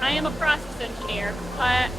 I am a process engineer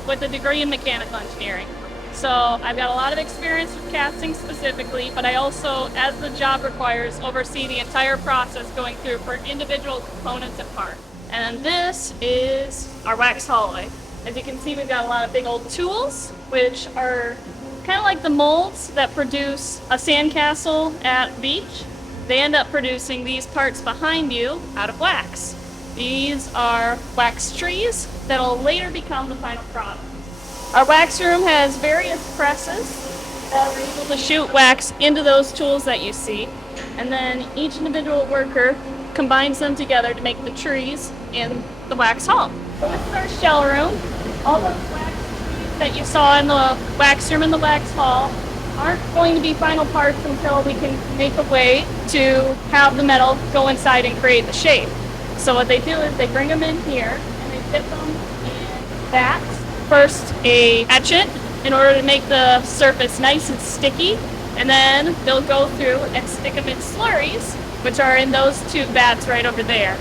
with a degree in mechanical engineering. So I've got a lot of experience with casting specifically, but I also, as the job requires, oversee the entire process going through for individual components and parts. And this is our wax hallway. As you can see, we've got a lot of big old tools, which are kind of like the molds that produce a sandcastle at the beach. They end up producing these parts behind you out of wax. These are wax trees that'll later become the final product. Our wax room has various presses that are able to shoot wax into those tools that you see, and then each individual worker combines them together to make the trees in the wax hall. So this is our shell room. All those wax trees that you saw in the wax room and the wax hall aren't going to be final parts until we can make a way to have the metal go inside and create the shape. So what they do is they bring them in here and they dip them in that. First a etchant in order to make the surface nice and sticky, and then they'll go through and stick them in slurries, which are in those two vats right over there.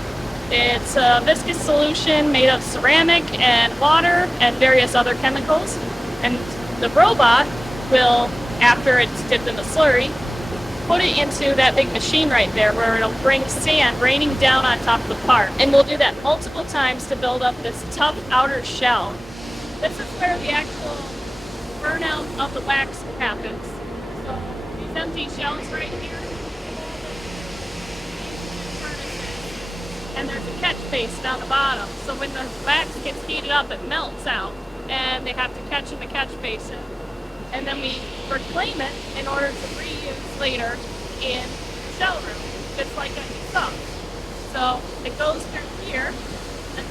It's a viscous solution made of ceramic and water and various other chemicals, and the robot will, after it's dipped in the slurry, put it into that big machine right there where it'll bring sand raining down on top of the part. And we'll do that multiple times to build up this tough outer shell. This is where the actual burnout of the wax happens. So these empty shells right here, and there's a catch base down the bottom. So when the wax gets heated up, it melts out, and they have to catch in the catch basin. And then we reclaim it in order to reuse later in the shell room, just like a stuff. So it goes through here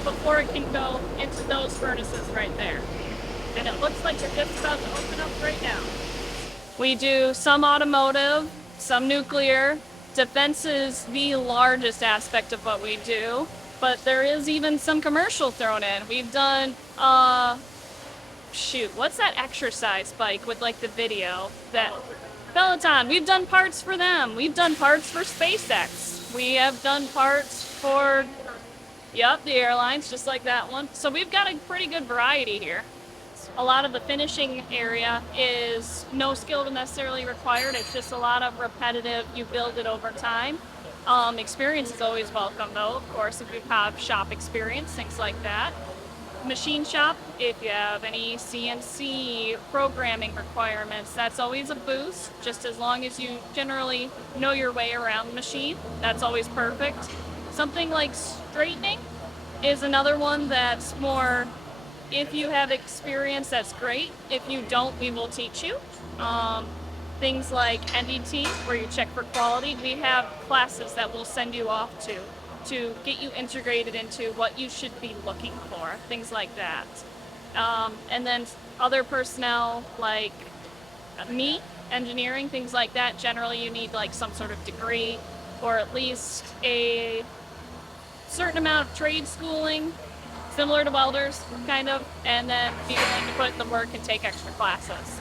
before it can go into those furnaces right there. And it looks like they're just about to open up right now. We do some automotive, some nuclear. Defense is the largest aspect of what we do, but there is even some commercial thrown in. We've done, what's that exercise bike with like the video? That Peloton, we've done parts for them. We've done parts for SpaceX. We have done parts for the airlines, just like that one. So we've got a pretty good variety here. A lot of the finishing area is no skill necessarily required. It's just a lot of repetitive, you build it over time. Experience is always welcome though, of course, if you have shop experience, things like that. Machine shop, if you have any CNC programming requirements, that's always a boost, just as long as you generally know your way around the machine. That's always perfect. Something like straightening is another one that's more, if you have experience, that's great. If you don't, we will teach you. Things like NDT, where you check for quality. We have classes that we'll send you off to get you integrated into what you should be looking for, things like that. And then other personnel like me, engineering, things like that, generally you need like some sort of degree or at least a certain amount of trade schooling, similar to welders, kind of, and then be willing to put in the work and take extra classes.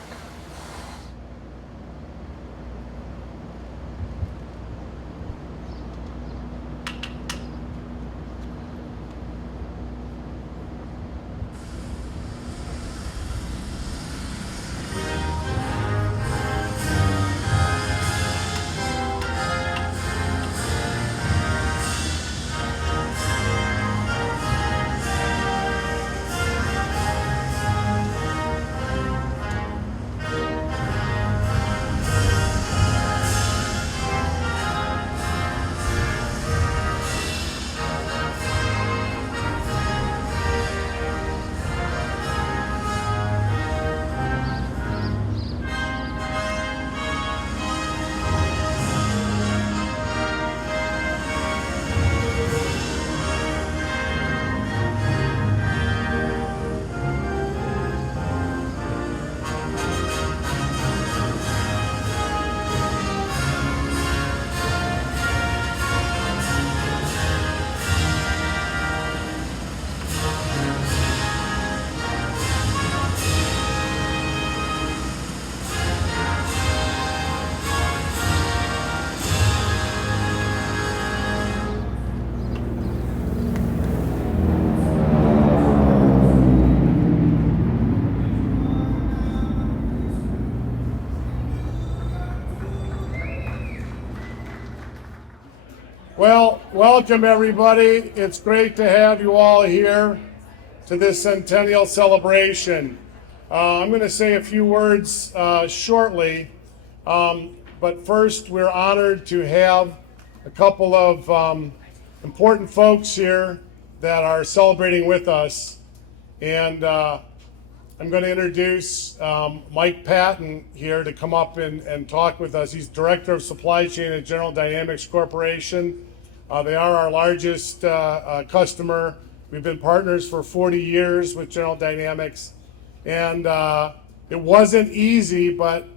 Well, welcome everybody. It's great to have you all here to this centennial celebration. I'm going to say a few words shortly, but first we're honored to have a couple of important folks here that are celebrating with us. And I'm going to introduce Mike Patton here to come up and talk with us. He's Director of Supply Chain at General Dynamics Corporation. They are our largest customer. We've been partners for 40 years with General Dynamics. And it wasn't easy, but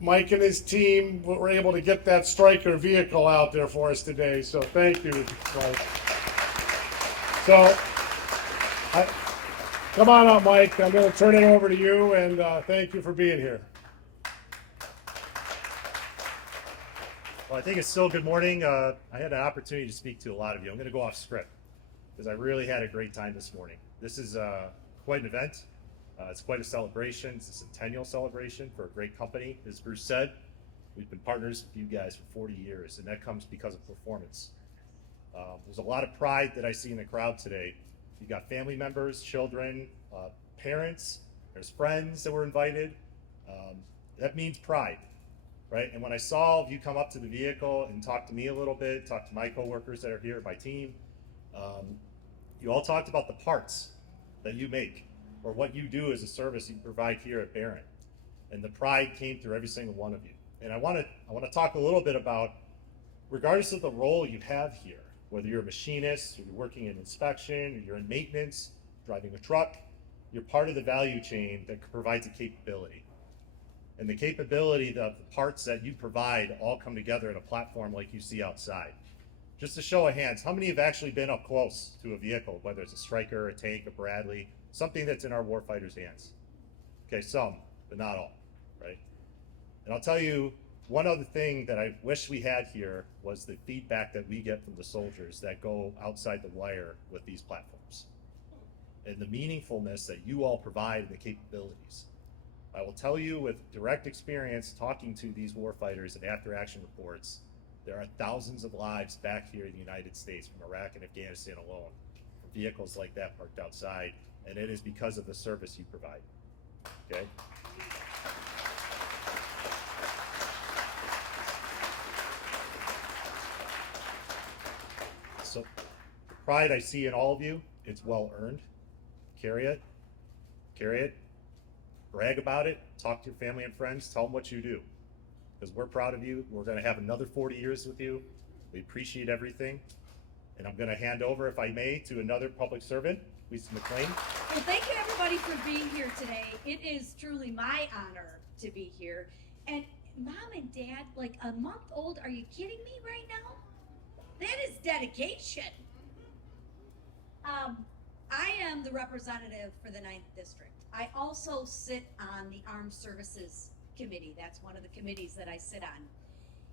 Mike and his team were able to get that Stryker vehicle out there for us today. So thank you, Mike. So, come on up, Mike. I'm going to turn it over to you, and thank you for being here. Well, I think it's still good morning. I had an opportunity to speak to a lot of you. I'm going to go off script because I really had a great time this morning. This is quite an event. It's quite a celebration. It's a centennial celebration for a great company. As Bruce said, we've been partners with you guys for 40 years, and that comes because of performance. There's a lot of pride that I see in the crowd today. You got family members, children, parents, there's friends that were invited. That means pride, right? And when I saw you come up to the vehicle and talk to me a little bit, talk to my coworkers that are here, my team, you all talked about the parts that you make or what you do as a service you provide here at Barron. And the pride came through every single one of you. And I want to talk a little bit about, regardless of the role you have here, whether you're a machinist, or you're working in inspection, or you're in maintenance, driving a truck, you're part of the value chain that provides a capability. And the capability of the parts that you provide all come together in a platform like you see outside. Just a show of hands, how many have actually been up close to a vehicle, whether it's a Stryker, a tank, a Bradley, something that's in our warfighters' hands? Okay, some, but not all, right? And I'll tell you, one other thing that I wish we had here was the feedback that we get from the soldiers that go outside the wire with these platforms and the meaningfulness that you all provide and the capabilities. I will tell you with direct experience talking to these warfighters and after action reports, there are thousands of lives back here in the United States from Iraq and Afghanistan alone, from vehicles like that parked outside, and it is because of the service you provide, okay? So the pride I see in all of you, it's well earned. Carry it, brag about it, talk to your family and friends, tell them what you do. Because we're proud of you. We're going to have another 40 years with you. We appreciate everything. And I'm going to hand over, if I may, to another public servant, Lisa McLean. Well, thank you everybody for being here today. It is truly my honor to be here. And Mom and Dad, like a month old, are you kidding me right now? That is dedication. I am the representative for the 9th District. I also sit on the Armed Services Committee. That's one of the committees that I sit on.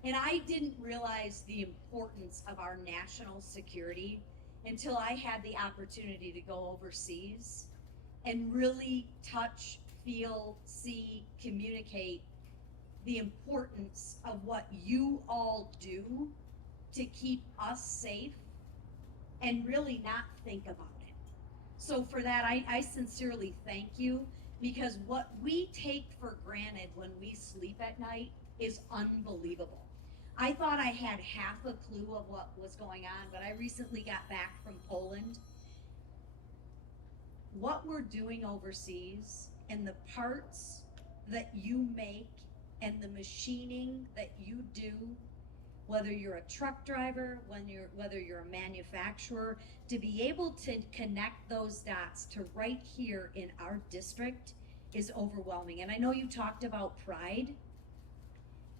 And I didn't realize the importance of our national security until I had the opportunity to go overseas and really touch, feel, see, communicate the importance of what you all do to keep us safe and really not think about it. So for that, I sincerely thank you, because what we take for granted when we sleep at night is unbelievable. I thought I had half a clue of what was going on, but I recently got back from Poland. What we're doing overseas and the parts that you make and the machining that you do, whether you're a truck driver, whether you're a manufacturer, to be able to connect those dots to right here in our district is overwhelming. And I know you talked about pride.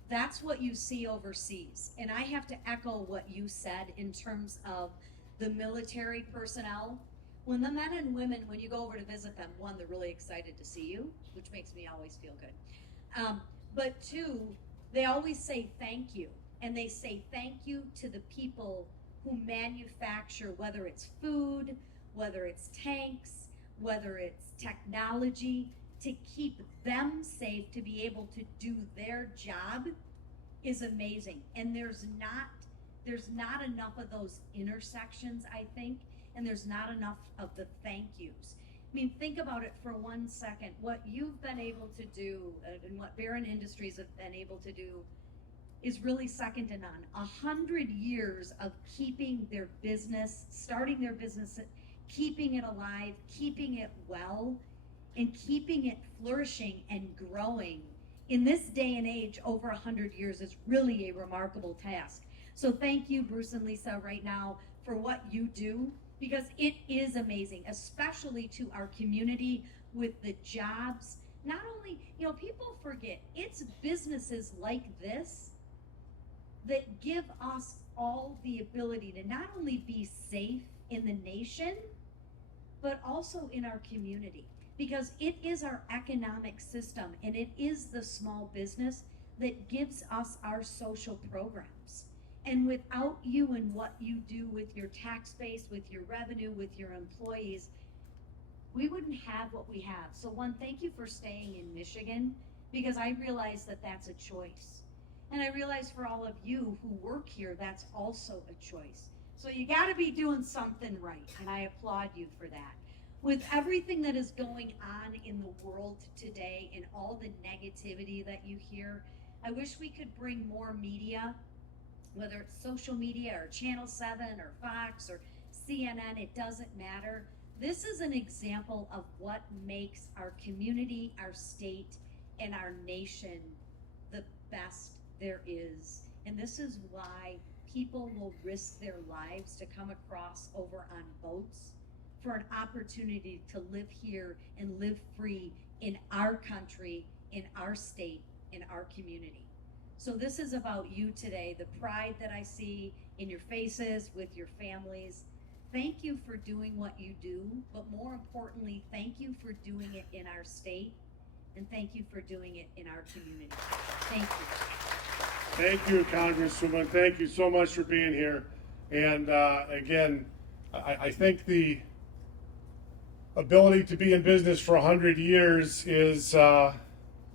That's what you see overseas. And I have to echo what you said in terms of the military personnel. When the men and women, when you go over to visit them, one, they're really excited to see you, which makes me always feel good. But two, they always say thank you. And they say thank you to the people who manufacture, whether it's food, whether it's tanks, whether it's technology, to keep them safe, to be able to do their job is amazing. And there's not there's not enough of those intersections, I think, and there's not enough of the thank yous. I mean, think about it for 1 second. What you've been able to do and what Barron Industries have been able to do is really second to none. 100 years of keeping their business, starting their business, keeping it alive, keeping it well, and keeping it flourishing and growing in this day and age over 100 years is really a remarkable task. So thank you, Bruce and Lisa, right now for what you do, because it is amazing, especially to our community with the jobs. Not only, people forget, it's businesses like this that give us all the ability to not only be safe in the nation, but also in our community. Because it is our economic system and it is the small business that gives us our social programs. And without you and what you do with your tax base, with your revenue, with your employees, we wouldn't have what we have. So one, thank you for staying in Michigan, because I realize that that's a choice. And I realize for all of you who work here, that's also a choice. So you gotta be doing something right, and I applaud you for that. With everything that is going on in the world today and all the negativity that you hear, I wish we could bring more media, whether it's social media or Channel 7 or Fox or CNN, it doesn't matter. This is an example of what makes our community, our state, and our nation the best there is. And this is why people will risk their lives to come across over on boats for an opportunity to live here and live free in our country, in our state, in our community. So this is about you today, the pride that I see in your faces, with your families. Thank you for doing what you do, but more importantly, thank you for doing it in our state, and thank you for doing it in our community. Thank you. Thank you, Congresswoman. Thank you so much for being here. And again, I think the ability to be in business for 100 years is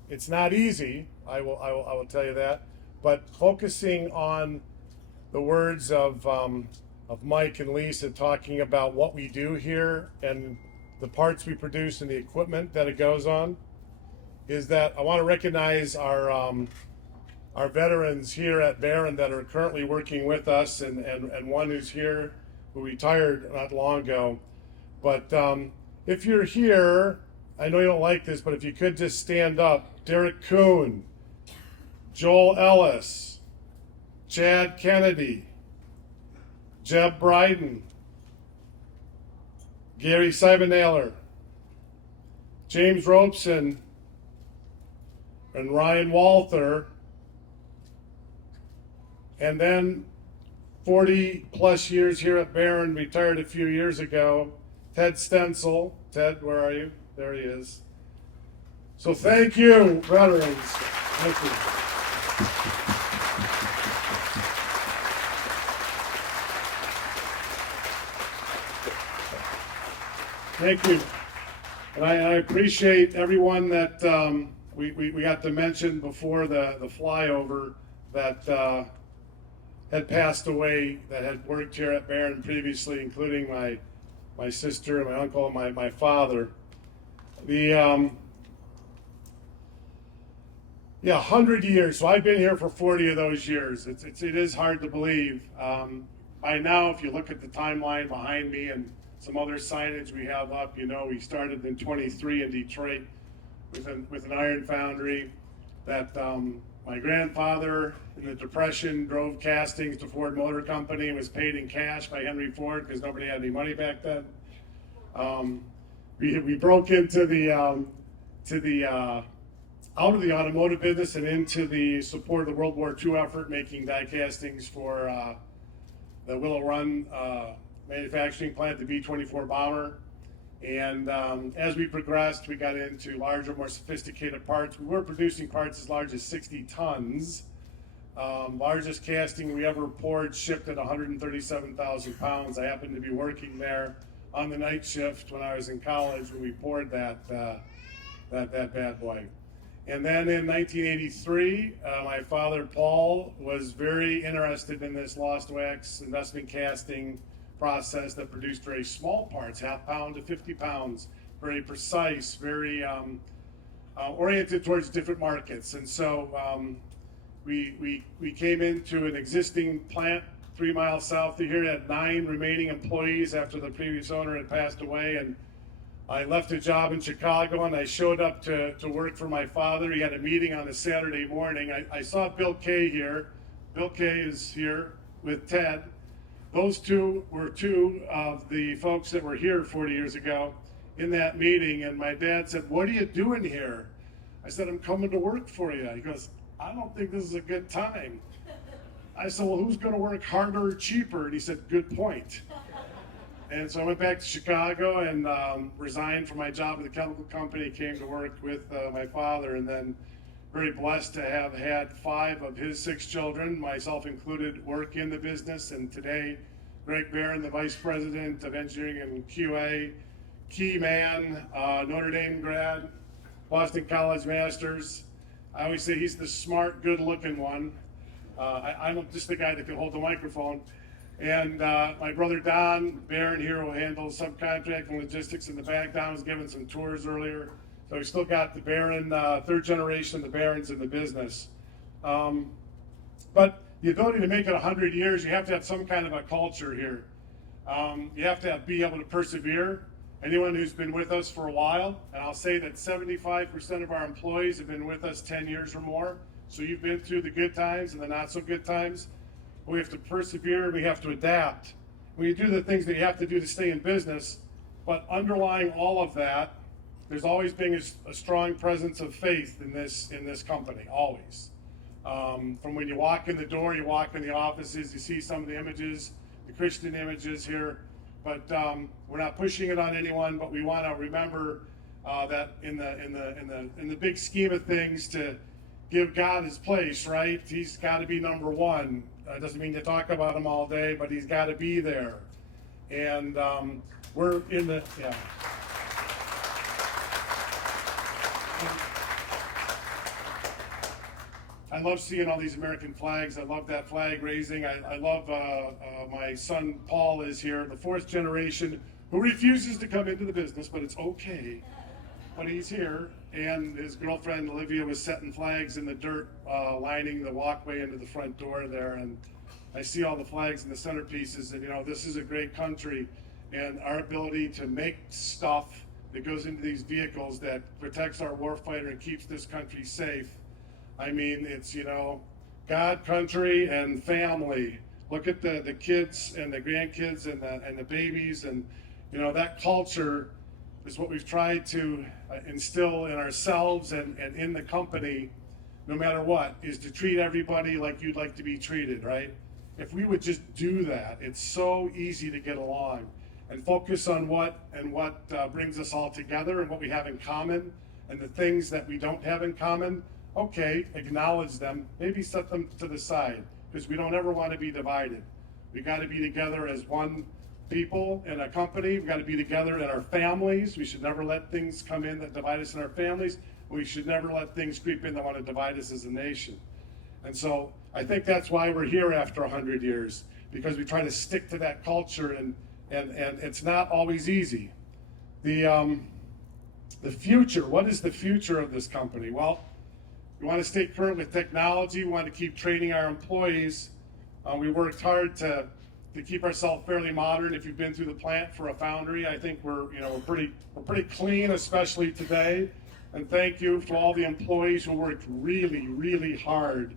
it's not easy. I will tell you that. But focusing on the words of Mike and Lisa talking about what we do here and the parts we produce and the equipment that it goes on, is that I want to recognize our veterans here at Barron that are currently working with us, and one who's here who retired not long ago. But if you're here, I know you don't like this, but if you could just stand up. Derek Kuhn, Joel Ellis, Chad Kennedy, Jeb Bryden, Gary Seibenailer, James Robeson, and Ryan Walther. And then 40 plus years here at Barron, retired a few years ago, Ted Stencil. Ted, where are you? There he is. So thank you, veterans. Thank you. Thank you. And I appreciate everyone that we got to mention before the flyover that had passed away, that had worked here at Barron previously, including my sister and my uncle and my father. The 100 years. So I've been here for 40 of those years. It is hard to believe. By now, if you look at the timeline behind me and some other signage we have up, we started in 23 in Detroit with an iron foundry that my grandfather in the Depression drove castings to Ford Motor Company and was paid in cash by Henry Ford because nobody had any money back then. We broke into the out of the automotive business and into the support of the World War II effort, making die castings for the Willow Run manufacturing plant, the B-24 bomber. And as we progressed, we got into larger, more sophisticated parts. We were producing parts as large as 60 tons. Largest casting we ever poured shipped at 137,000 pounds. I happened to be working there on the night shift when I was in college when we poured that bad boy. And then in 1983, my father, Paul, was very interested in this lost wax investment casting process that produced very small parts, half pound to 50 pounds, very precise, very oriented towards different markets. And so we came into an existing plant 3 miles south of here. It had 9 remaining employees after the previous owner had passed away. And I left a job in Chicago and I showed up to work for my father. He had a meeting on a Saturday morning. I saw Bill Kay here. Bill Kay is here with Ted. Those two were 2 of the folks that were here 40 years ago in that meeting. And my dad said, "What are you doing here?" I said, "I'm coming to work for you." He goes, "I don't think this is a good time." I said, "Well, who's going to work harder or cheaper?" And he said, "Good point." And so I went back to Chicago and resigned from my job at the chemical company, came to work with my father, and then very blessed to have had 5 of his 6 children, myself included, work in the business. And today, Greg Barron, the Vice President of Engineering and QA, key man, Notre Dame grad, Boston College Masters. I always say he's the smart, good-looking one. I'm just the guy that can hold the microphone. And my brother Don Barron here will handle subcontract and logistics in the back. Don was giving some tours earlier. So we still got the Barron, 3rd generation of the Barrons in the business. But the ability to make it 100 years, you have to have some kind of a culture here. You have to be able to persevere. Anyone who's been with us for a while, and I'll say that 75% of our employees have been with us 10 years or more. So you've been through the good times and the not so good times. We have to persevere and we have to adapt. We do the things that you have to do to stay in business, but underlying all of that, there's always been a strong presence of faith in this company, always. From when you walk in the door, you walk in the offices, you see some of the images, the Christian images here, but we're not pushing it on anyone, but we want to remember that in the big scheme of things, to give God his place, right? He's got to be number one. Doesn't mean you talk about him all day, but he's got to be there. And we're in the, yeah. I love seeing all these American flags. I love that flag raising. I love my son Paul is here, the 4th generation, who refuses to come into the business, but it's okay. But he's here, and his girlfriend Olivia was setting flags in the dirt, lining the walkway into the front door there. And I see all the flags and the centerpieces, and this is a great country, and our ability to make stuff that goes into these vehicles that protects our warfighter and keeps this country safe. I mean, it's God, country, and family. Look at the kids and the grandkids and the babies, and that culture is what we've tried to instill in ourselves and in the company, no matter what, is to treat everybody like you'd like to be treated, right? If we would just do that, it's so easy to get along and focus on what brings us all together and what we have in common, and the things that we don't have in common, okay, acknowledge them, maybe set them to the side, because we don't ever want to be divided. We got to be together as one people in a company. We've got to be together in our families. We should never let things come in that divide us in our families. We should never let things creep in that want to divide us as a nation. And so I think that's why we're here after 100 years, because we try to stick to that culture, and it's not always easy. The future, what is the future of this company? Well, we want to stay current with technology. We want to keep training our employees. We worked hard to keep ourselves fairly modern. If you've been through the plant for a foundry, I think we're pretty clean, especially today. And thank you to all the employees who worked really, really hard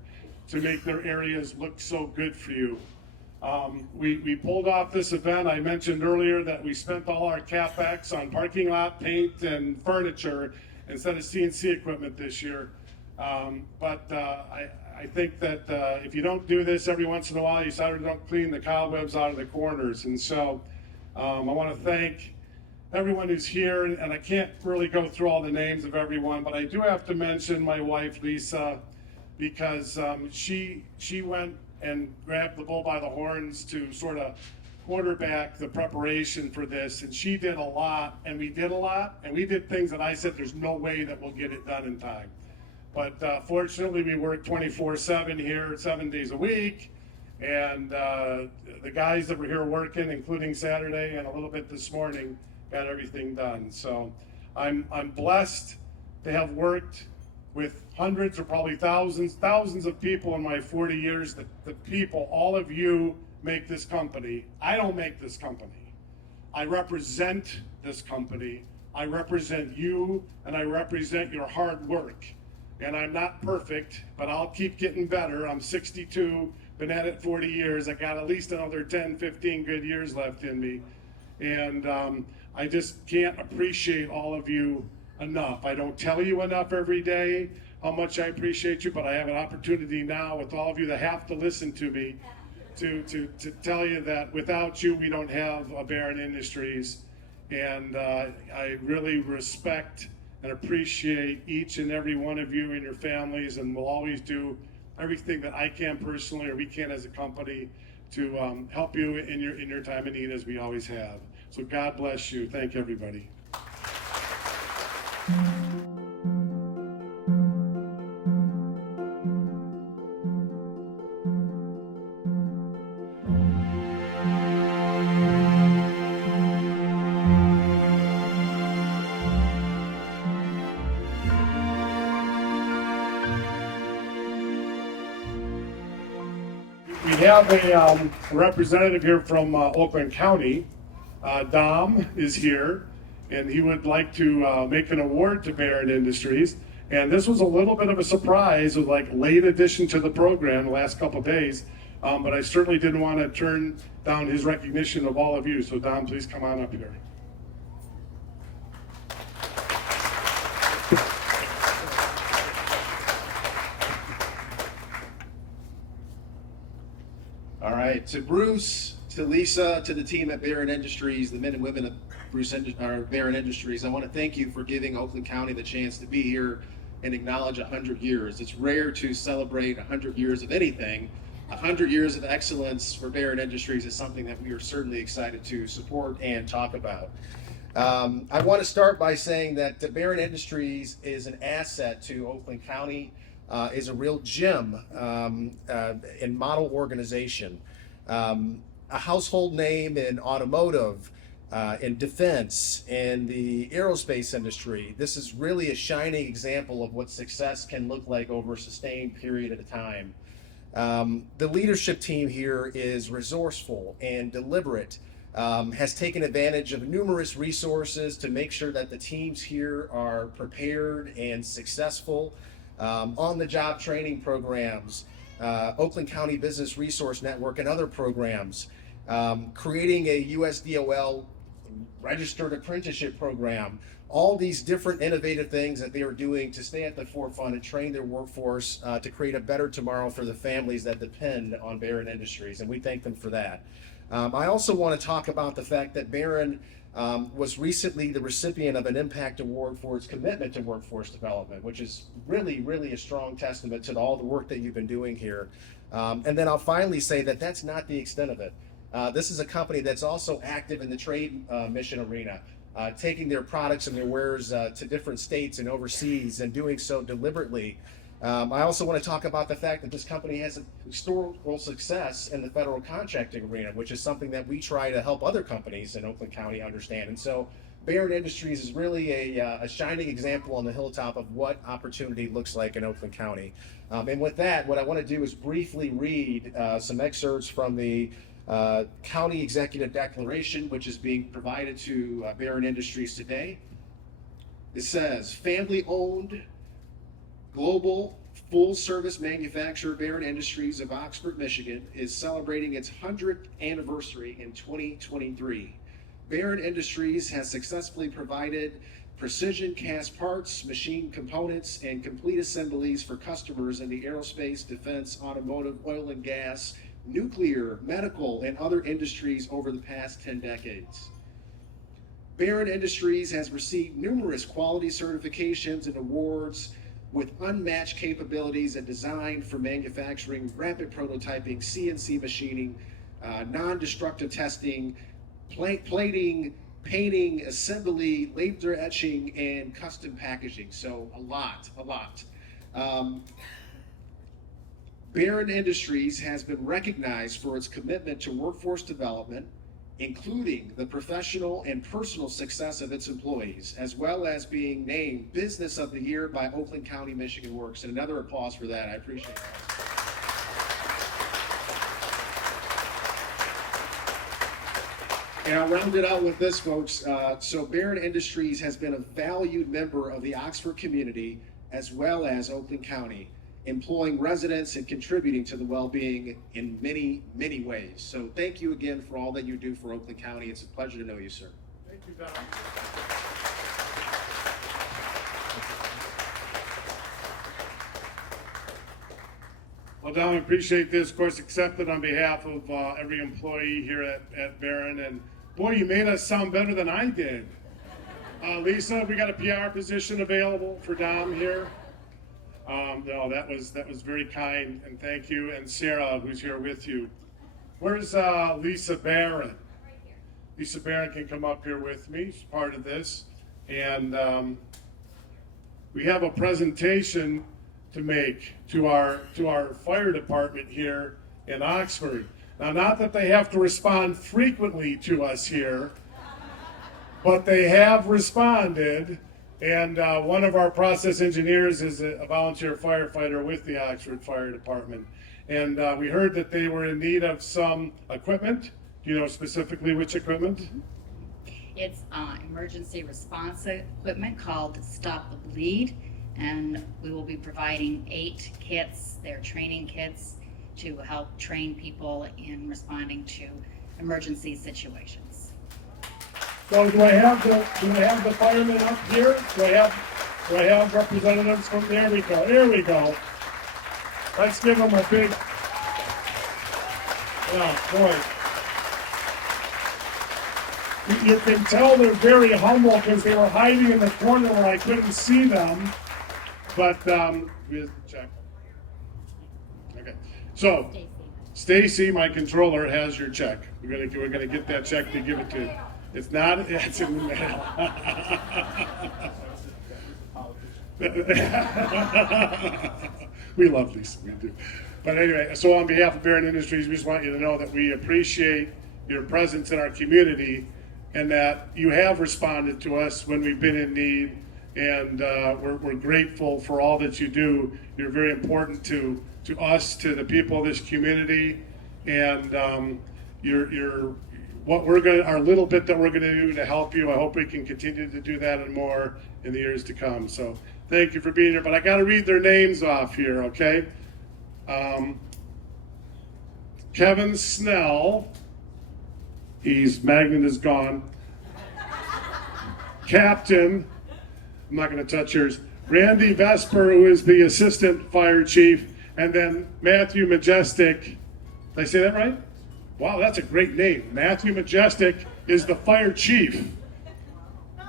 to make their areas look so good for you. We pulled off this event. I mentioned earlier that we spent all our CapEx on parking lot paint and furniture instead of CNC equipment this year. But I think that if you don't do this every once in a while, you sort of don't clean the cobwebs out of the corners. And so I want to thank everyone who's here, and I can't really go through all the names of everyone, but I do have to mention my wife, Lisa, because she went and grabbed the bull by the horns to sort of quarterback the preparation for this, and she did a lot, and we did a lot, and we did things that I said there's no way that we'll get it done in time. Fortunately, we work 24/7 here, 7 days a week. And the guys that were here working, including Saturday and a little bit this morning, got everything done. So I'm blessed to have worked with hundreds or probably thousands of people in my 40 years. The people, all of you, make this company. I don't make this company. I represent this company. I represent you, and I represent your hard work. And I'm not perfect, but I'll keep getting better. I'm 62, been at it 40 years. I got at least another 10, 15 good years left in me. And I just can't appreciate all of you enough. I don't tell you enough every day how much I appreciate you, but I have an opportunity now with all of you that have to listen to me to tell you that without you, we don't have a Barron Industries. And I really respect and appreciate each and every one of you and your families, and will always do everything that I can personally, or we can as a company, to help you in your time of need, as we always have. So God bless you. Thank you, everybody. We have a representative here from Oakland County. Dom is here, and he would like to make an award to Barron Industries. And this was a little bit of a surprise, with like late addition to the program the last couple of days. But I certainly didn't want to turn down his recognition of all of you. So Dom, please come on up here. All right, to Bruce, to Lisa, to the team at Barron Industries, the men and women of Barron Industries, I want to thank you for giving Oakland County the chance to be here and acknowledge 100 years. It's rare to celebrate 100 years of anything. 100 years of excellence for Barron Industries is something that we are certainly excited to support and talk about. I want to start by saying that Barron Industries is an asset to Oakland County. Is a real gem and model organization, a household name in automotive, in defense, in the aerospace industry. This is really a shining example of what success can look like over a sustained period of time. The leadership team here is resourceful and deliberate, has taken advantage of numerous resources to make sure that the teams here are prepared and successful. On-the-job training programs, Oakland County Business Resource Network, and other programs, creating a USDOL registered apprenticeship program, all these different innovative things that they are doing to stay at the forefront and train their workforce to create a better tomorrow for the families that depend on Barron Industries, and we thank them for that. I also want to talk about the fact that Barron was recently the recipient of an Impact Award for its commitment to workforce development, which is really, really a strong testament to all the work that you've been doing here. And then I'll finally say that that's not the extent of it. This is a company that's also active in the trade mission arena, taking their products and their wares to different states and overseas, and doing so deliberately. I also want to talk about the fact that this company has a historical success in the federal contracting arena, which is something that we try to help other companies in Oakland County understand. And so Barron Industries is really a shining example on the hilltop of what opportunity looks like in Oakland County. And with that, what I want to do is briefly read some excerpts from the County Executive Declaration, which is being provided to Barron Industries today. It says, family-owned, global full-service manufacturer Barron Industries of Oxford, Michigan is celebrating its 100th anniversary in 2023. Barron Industries has successfully provided precision cast parts, machine components, and complete assemblies for customers in the aerospace, defense, automotive, oil and gas, nuclear, medical, and other industries over the past 10 decades. Barron Industries has received numerous quality certifications and awards with unmatched capabilities and design for manufacturing, rapid prototyping, CNC machining, non-destructive testing, plating, painting, assembly, laser etching, and custom packaging. So a lot. Barron Industries has been recognized for its commitment to workforce development, including the professional and personal success of its employees, as well as being named Business of the Year by Oakland County, Michigan Works. And another applause for that. I appreciate that. And I'll round it out with this, folks. So Barron Industries has been a valued member of the Oxford community as well as Oakland County, employing residents and contributing to the well-being in many, many ways. So thank you again for all that you do for Oakland County. It's a pleasure to know you, sir. Thank you, Don. Well, Don, we appreciate this. Of course, accepted on behalf of every employee here at Barron. And boy, you made us sound better than I did. Lisa, we got a PR position available for Dom here. No, that was very kind, and thank you. And Sarah, who's here with you. Where's Lisa Barron? Lisa Barron can come up here with me. She's part of this. And we have a presentation to make to our fire department here in Oxford. Now, not that they have to respond frequently to us here, but they have responded. And one of our process engineers is a volunteer firefighter with the Oxford Fire Department. And we heard that they were in need of some equipment. Do you know specifically which equipment? It's emergency response equipment called Stop the Bleed, and we will be providing 8 kits. They're training kits to help train people in responding to emergency situations. So do I have the firemen up here? Do I have representatives from there? We go. There we go. Let's give them a big. Yeah, boy. You can tell they're very humble because they were hiding in the corner where I couldn't see them. But check. Okay. So Stacy, my controller, has your check. We're gonna get that check to give it to you. It's not. It's in the mail. We love Lisa. We do. But anyway, so on behalf of Barron Industries, we just want you to know that we appreciate your presence in our community, and that you have responded to us when we've been in need, and we're grateful for all that you do. You're very important to us, to the people of this community, and you're what our little bit that we're going to do to help you. I hope we can continue to do that and more in the years to come. So thank you for being here. But I got to read their names off here, okay? Kevin Snell. His magnet is gone. Captain, I'm not going to touch yours. Randy Vesper, who is the assistant fire chief, and then Matthew Majestic. Did I say that right? Wow, that's a great name. Matthew Majestic is the fire chief.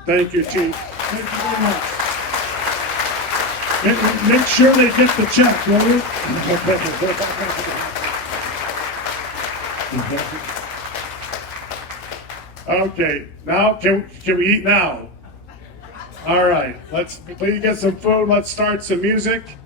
Thank you, Chief. Thank you very much. Make sure they get the check, will you? Okay, now can we eat now? All right, let's please get some food. Let's start some music.